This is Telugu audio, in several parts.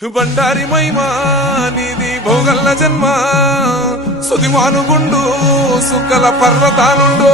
బండారి మైమా నీది భోగల్ల జన్మ సుదిమానుగుండు సుక్కల పర్వతానుండు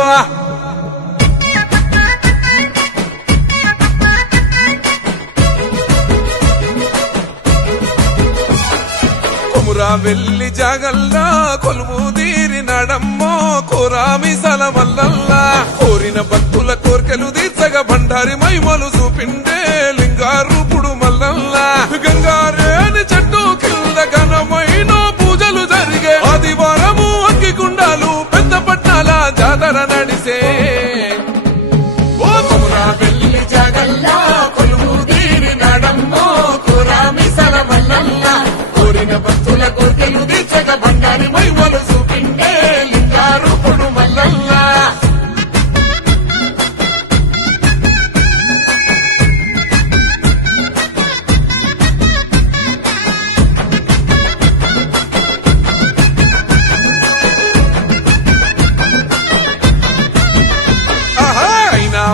కొమురా వెల్లి జాగల్లా కొలువు తీరినాడమ్మో కోరామిసల మల్లల్లా కోరిన భక్తుల కోర్కెలు తీర్చగా బండారి మైమలు చూపిండే లింగారూపుడు మల్లల్లా గంగారేని చెట్టు కింద ఘనమైన పూజలు జరిగే ఆదివారము అగ్గిగుండాలు పెద్ద పట్నాల జాతర నడిసే ఓ కొమురా వెల్లి జాగల్లా కొలువు తీరినాడమ్మో కోరామిసల మల్లల్లా కోరిన భక్తుల కోర్కెలు తీర్చగా బండారి మైమలు చూపిండే లింగారూపుడు మల్లల్లా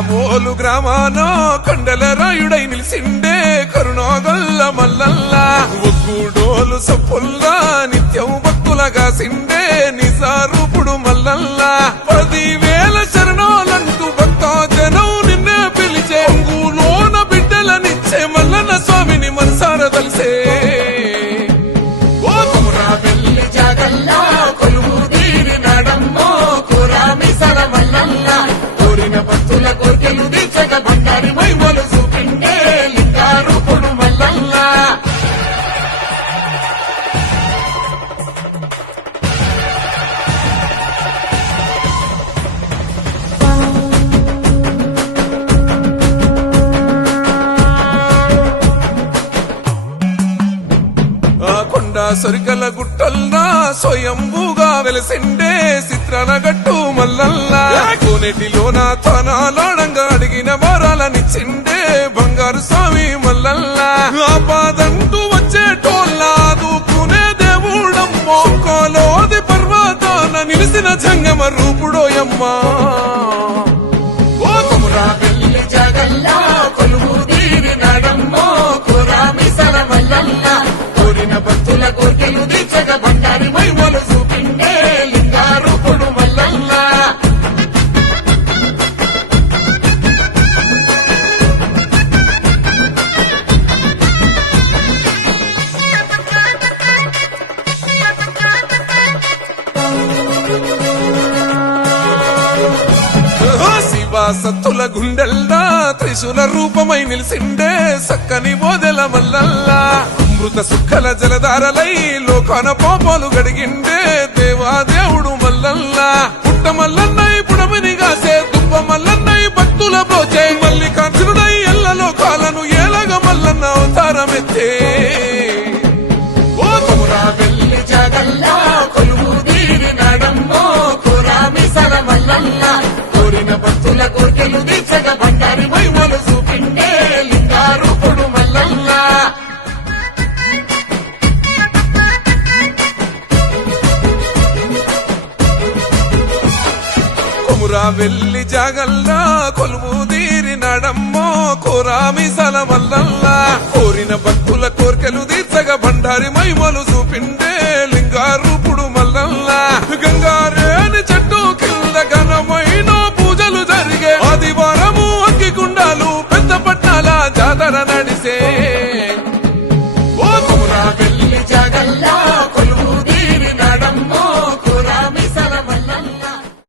మోలు గ్రామానో కొండల రాయుడై నిలిసిండే కరుణోగల్ల మల్లల్లా ఒక్కూడోలు సప్పుల్లా నిత్యం భక్తులగా సిండే నిజారూపుడు మల్లల్లా 10,000 శరణాలంటూ భక్తజనం నిన్నే పిలిచే ఒంగులోన బిడ్డలనిచ్చే మల్లన్న స్వామిని మనసార తలిసే ఓ కొమురా వెల్లి జాగల్లా కొలువు తీరినాడమ్మో కోరామిసల మల్లల్లా కోరిన భక్తుల కోర్కెలు తీర్చక బండారి మైమలు చూపిండే లింగారూపుడు మల్లల్లా కొండ సరికల గుట్టల్లా స్వయంభూగా వెలసిండే చిత్రాల గట్టు మల్లల్లా కోనేటిలోన తనాలోడంగా అడిగిన వరాలనిచ్చిండే బంగారు స్వామి మల్లల్లా ఆపాదంటూ వచ్చేటోళ్ళ దూకునే దేవుడమ్మో కోలోది పర్వతాన నిలిసిన జంగమ రూపుడోయమ్మా ఓ కొమురా వెల్లి జాగల్లా కొలువు తీరినాడమ్మో కోరామిసల మల్లల్లా కోరిన భక్తుల కోర్కెలు తీర్చగా బండారి మైమలు చూపిండే లింగారూపుడు మల్లల్లా సత్తుల గుండెల్లా త్రిశూల రూపమై నిలిసిండే సక్కని బోదెల మల్లల్లా అమృత సుక్కల జలధారలై లోకాన పాపాలు గడిగిండే దేవాదేవుడు మల్లల్లా పుట్ట మల్లన్నై పుడమిని గాసే దుబ్బ మల్లన్నై భక్తుల పోచే మల్లికార్జునుడై ఎల్ల లోకాలను ఏలగ మల్లన్న అవతారమెత్తే ఓ కొమురా వెల్లి జాగల్లా కొలువు తీరినాడమ్మో కోరామిసల మల్లల్లా కోరిన భక్తుల కోర్కెలు తీర్చగా బండారి మైమలు చూపిండే లింగారూపుడు మల్లల్లా కొమురా వెల్లి జాగల్లా కొలువు తీరినాడమ్మో కోరామిసల మల్లల్లా కోరిన భక్తుల కోర్కెలు తీర్చగా బండారి మైమలు చూపిండే